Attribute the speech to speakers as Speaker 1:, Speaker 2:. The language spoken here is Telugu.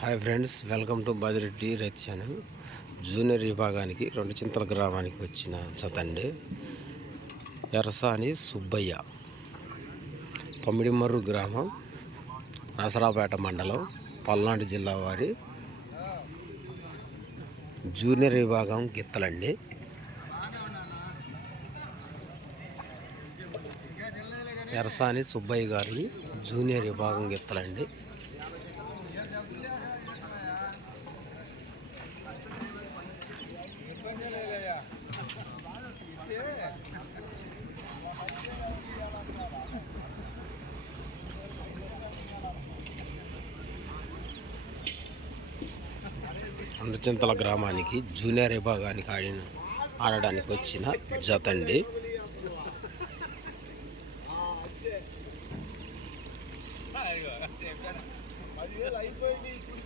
Speaker 1: Hi friends welcome to Bajireddy రైతు ఛానల్. జూనియర్ విభాగానికి రెండు చింతల గ్రామానికి వచ్చిన చదండి ఎరసాని సుబ్బయ్య పమ్మిడిమర్రు గ్రామం నసరాపేట మండలం పల్నాడు జిల్లా వారి జూనియర్ విభాగం గిత్తలండి. ఎరసాని సుబ్బయ్య గారి జూనియర్ విభాగం గిత్తలండి. అందచింతల గ్రామానికి జూనియర్ విభాగానికి ఆడిన ఆడడానికి వచ్చిన జతండి.
Speaker 2: పదివేలు అయిపోయింది ఇప్పుడు